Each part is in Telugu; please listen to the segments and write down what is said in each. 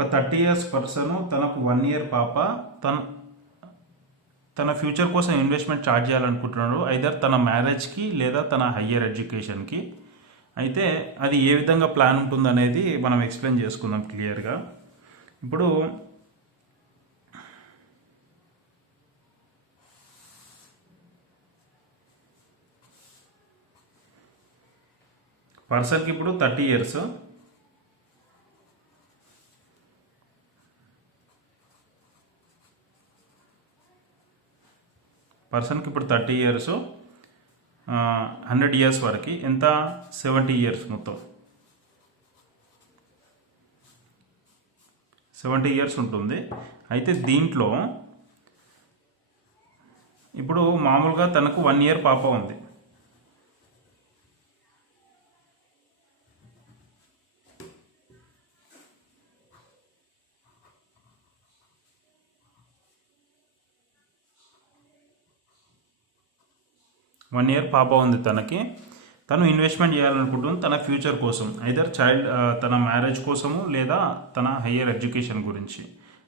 ఒక 30 ఇయర్స్ పర్సన్ తనకు 1 ఇయర్ పాప తన తన ఫ్యూచర్ కోసం ఇన్వెస్ట్మెంట్ స్టార్ట్ చేయాలనుకుంటున్నాడు, ఐదర్ తన మ్యారేజ్కి లేదా తన హయ్యర్ ఎడ్యుకేషన్కి. అయితే అది ఏ విధంగా ప్లాన్ ఉంటుందనేది మనం ఎక్స్ప్లెయిన్ చేసుకుందాం క్లియర్గా. ఇప్పుడు పర్సన్కి ఇప్పుడు 30 ఇయర్స్, పర్సన్కి ఇప్పుడు 30 ఇయర్స్, 100 ఇయర్స్ వరకు ఎంత 70 ఇయర్స్, మొత్తం 70 ఇయర్స్ ఉంటుంది. అయితే దీంట్లో ఇప్పుడు మామూలుగా తనకు 1 ఇయర్ పాప ఉంది. తను ఇన్వెస్ట్మెంట్ చేయాలనుకుంటుంది తన ఫ్యూచర్ కోసం, ఐదర్ తన మ్యారేజ్ కోసము లేదా తన హయ్యర్ ఎడ్యుకేషన్ గురించి.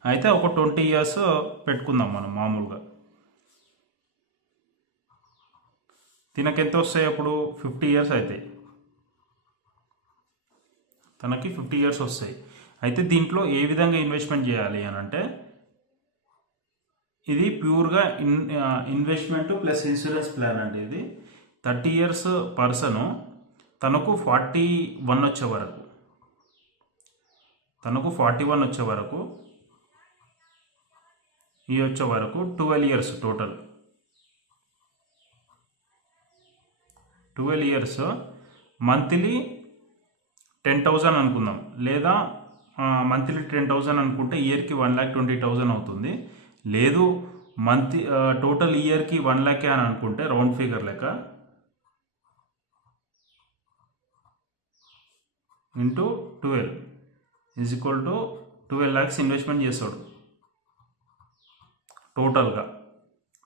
అయితే ఒక 20 ఇయర్స్ పెట్టుకుందాం మనం మామూలుగా. తినకి ఎంత వస్తాయి అప్పుడు? 50 ఇయర్స్ అవుతాయి. తనకి 50 ఇయర్స్ వస్తాయి. అయితే దీంట్లో ఏ విధంగా ఇన్వెస్ట్మెంట్ చేయాలి అని అంటే, ఇది ప్యూర్గా ఇన్వెస్ట్మెంట్ ప్లస్ ఇన్సూరెన్స్ ప్లాన్ అండి. ఇది 30 ఇయర్స్ పర్సను తనకు 41 వచ్చే వరకు, 12 ఇయర్స్ టోటల్. 12 ఇయర్స్ మంత్లీ 10,000 అనుకుందాం, లేదా మంత్లీ 10,000 అనుకుంటే ఇయర్కి 1,20,000 అవుతుంది. లేదు టోటల్ ఇయర్కి 1,00,000 అని అనుకుంటే రౌండ్ ఫిగర్ లెక్క into 12 is equal to 12 lakhs investment చేస్తాడు. టోటల్గా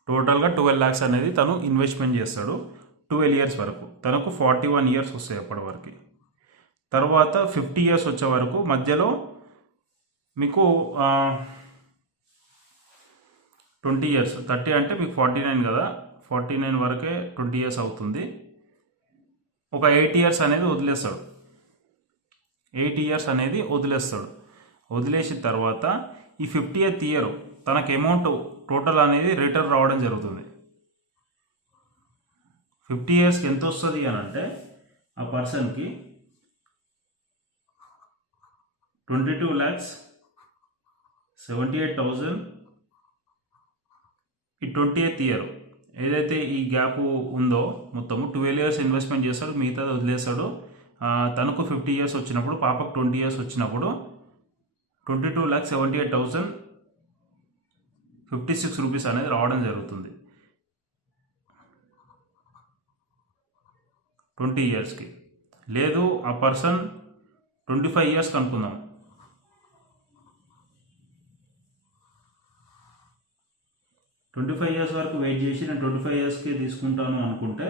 12 lakhs అనేది తను ఇన్వెస్ట్మెంట్ చేస్తాడు 12 ఇయర్స్ వరకు. తనకు 41 ఇయర్స్ వస్తాయి అప్పటి వరకు. తర్వాత 50 ఇయర్స్ వచ్చే వరకు మధ్యలో మీకు 20 ఇయర్స్, 30 అంటే మీకు 49 కదా, 49 వరకే 20 ఇయర్స్ అవుతుంది. ఒక 8 ఇయర్స్ అనేది వదిలేస్తాడు. 8 ఇయర్స్ అనేది వదిలేసిన తర్వాత ఈ 50th ఇయర్ తనకు అమౌంట్ టోటల్ అనేది రిటర్న్ రావడం జరుగుతుంది. 50 ఇయర్స్కి ఎంత వస్తుంది అని అంటే, ఆ పర్సన్కి 22,78,000. ఈ 20th ఇయర్ ఏదైతే ఈ గ్యాప్ ఉందో మొత్తము 12 ఇయర్స్ ఇన్వెస్ట్మెంట్ చేస్తాడు, మిగతాది వదిలేస్తాడు. తనకు 50 ఇయర్స్ వచ్చినప్పుడు, పాపకు 20 ఇయర్స్ వచ్చినప్పుడు 22,78,056 రూపీస్ అనేది రావడం జరుగుతుంది 20 ఇయర్స్కి. లేదు ఆ పర్సన్ 25 ఇయర్స్ అనుకుందాం, 25 ఇయర్స్ వరకు వెయిట్ చేసి నేను 25 ఇయర్స్కి తీసుకుంటాను అనుకుంటే,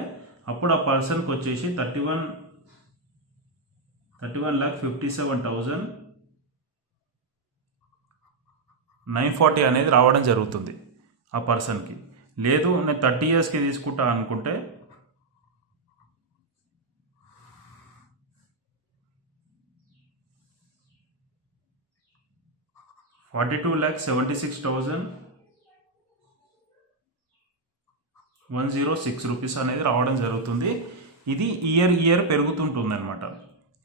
అప్పుడు ఆ పర్సన్కి వచ్చేసి 31,57,940 అనేది రావడం జరుగుతుంది ఆ పర్సన్కి. లేదు నేను 30 ఇయర్స్కి తీసుకుంటా అనుకుంటే 42,76,106 రూపీస్ అనేది రావడం జరుగుతుంది. ఇది ఇయర్ పెరుగుతుంటుంది అనమాట.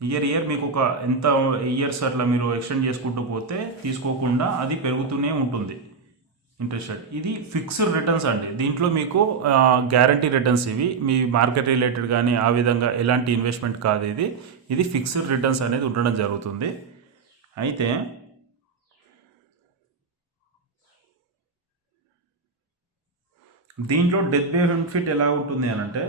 ఇయర్ మీకు ఒక ఎంత ఇయర్స్ అట్లా మీరు ఎక్స్టెండ్ చేసుకుంటూ పోతే తీసుకోకుండా అది పెరుగుతూనే ఉంటుంది ఇంట్రెస్ట్ రేట్. ఇది ఫిక్స్డ్ రిటర్న్స్ అండి. దీంట్లో మీకు గ్యారంటీ రిటర్న్స్, ఇవి మీ మార్కెట్ రిలేటెడ్ కానీ ఆ విధంగా ఎలాంటి ఇన్వెస్ట్మెంట్ కాదు. ఇది ఫిక్స్డ్ రిటర్న్స్ అనేది ఉండడం జరుగుతుంది. అయితే దీంట్లో డెత్ బెనిఫిట్ ఎలా ఉంటుంది అని అంటే,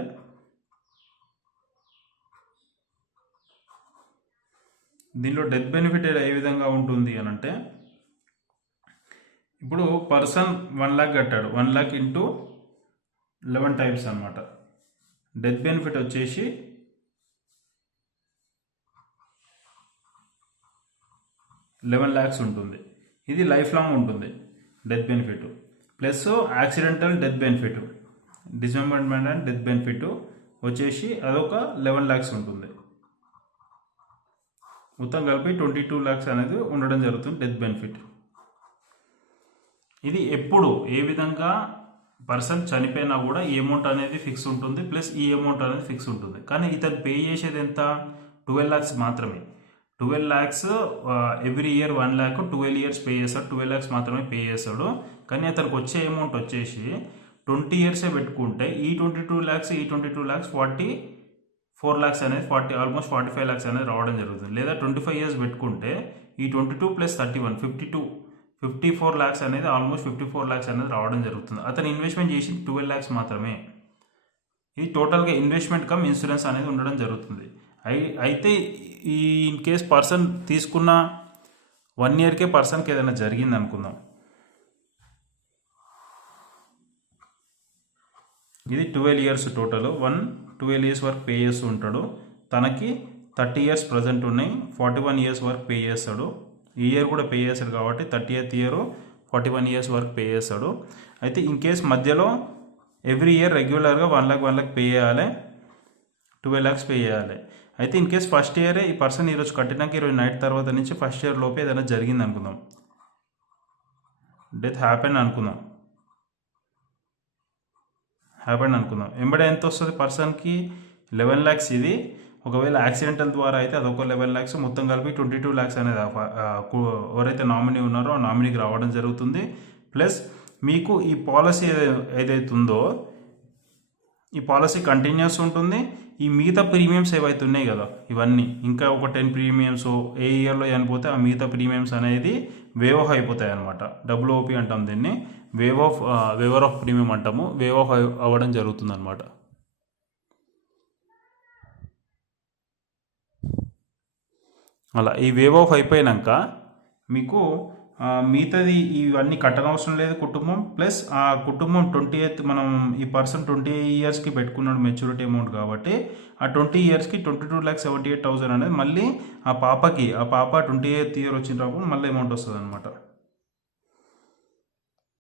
ఏ విధంగా ఉంటుంది అని అంటే, ఇప్పుడు పర్సన్ 1 lakh కట్టాడు, 1 lakh ఇంటూ 11 టైమ్స్ అనమాట. డెత్ బెనిఫిట్ వచ్చేసి 11 lakhs ఉంటుంది. ఇది లైఫ్ లాంగ్ ఉంటుంది death benefit. Plus accidental death benefit, dismemberment and death benefit వచ్చేసి అదొక 11 lakhs ఉంటుంది. మొత్తం కలిపి 22 lakhs అనేది ఉండడం జరుగుతుంది డెత్ బెనిఫిట్. ఇది ఎప్పుడు ఏ విధంగా పర్సన్ చనిపోయినా కూడా ఈ అమౌంట్ అనేది ఫిక్స్ ఉంటుంది, ప్లస్ ఈ అమౌంట్ అనేది ఫిక్స్ ఉంటుంది. కానీ ఇతను పే చేసేది ఎంత? 12 lakhs మాత్రమే. 12 lakhs every year 1 lakh 12 years pay చేస్తాడు. 12 lakhs మాత్రమే పే చేస్తాడు. కానీ అతనికి వచ్చే అమౌంట్ వచ్చేసి 20 years పెట్టుకుంటే ఈ 22 lakhs 44 lakhs అనేది ఆల్మోస్ట్ 45 lakhs అనేది రావడం జరుగుతుంది. లేదా 25 years పెట్టుకుంటే ఈ 22 + 31 54 lakhs అనేది ఆల్మోస్ట్ 54 lakhs అనేది రావడం జరుగుతుంది. అతను ఇన్వెస్ట్మెంట్ చేసి 12 lakhs మాత్రమే. ఇది టోటల్గా ఇన్వెస్ట్మెంట్ కమ్ ఇన్సూరెన్స్ అనేది ఉండడం జరుగుతుంది. అయితే ఈ ఇన్ కేస్ పర్సన్ తీసుకున్న 1 yearకే పర్సన్కి ఏదైనా జరిగింది అనుకుందాం. ఇది 12 years టోటల్. 12 years వరకు పే చేస్తూ ఉంటాడు. తనకి 30 years ప్రజెంట్ ఉన్నాయి. 41 years వరకు పే చేస్తాడు. ఈ ఇయర్ కూడా పే చేస్తాడు కాబట్టి 30th year 41 years వరకు పే చేస్తాడు. అయితే ఇన్ కేస్ మధ్యలో ఎవ్రీ ఇయర్ రెగ్యులర్గా 1 lakh పే చేయాలి, 12 lakhs పే చేయాలి. అయితే ఇన్ కేస్ ఫస్ట్ ఇయరే ఈ పర్సన్ ఈరోజు కట్టినాక 20 నైట్ తర్వాత నుంచి ఫస్ట్ ఇయర్ లోపే ఏదైనా జరిగింది అనుకుందాం, డెత్ హ్యాపెన్ అనుకుందాం. ఎంబడే ఎంత వస్తుంది పర్సన్కి? 11 lakhs. ఇది ఒకవేళ యాక్సిడెంటల్ ద్వారా అయితే అదొక 11 lakhs. మొత్తం కలిపి 22 lakhs అనేది ఎవరైతే నామినీ ఉన్నారో ఆ నామినీకి రావడం జరుగుతుంది. ప్లస్ మీకు ఈ పాలసీ ఏదైతే ఉందో ఈ పాలసీ కంటిన్యూస్ ఉంటుంది. ఈ మిగతా ప్రీమియమ్స్ ఏవైతే ఉన్నాయి కదా ఇవన్నీ ఇంకా ఒక 10 ప్రీమియమ్స్ ఏ ఇయర్లో చనిపోతే ఆ మిగతా ప్రీమియమ్స్ అనేది వేవ్ ఆఫ్ అయిపోతాయి అనమాట. WOP అంటాం దీన్ని, వేవర్ ఆఫ్ ప్రీమియం అంటాము. వేవ్ ఆఫ్ అవ్వడం జరుగుతుంది అనమాట. అలా ఈ వేవ్ ఆఫ్ అయిపోయాక మీకు మిగతాది ఇవన్నీ కట్టనవసరం లేదు కుటుంబం. ప్లస్ ఆ కుటుంబం 20th మనం ఈ పర్సన్ 20 yearsకి పెట్టుకున్నాడు మెచ్యూరిటీ అమౌంట్ కాబట్టి ఆ 20 yearsకి 22,78,000 అనేది మళ్ళీ ఆ పాప 28th year వచ్చినప్పుడు మళ్ళీ అమౌంట్ వస్తుంది అనమాట.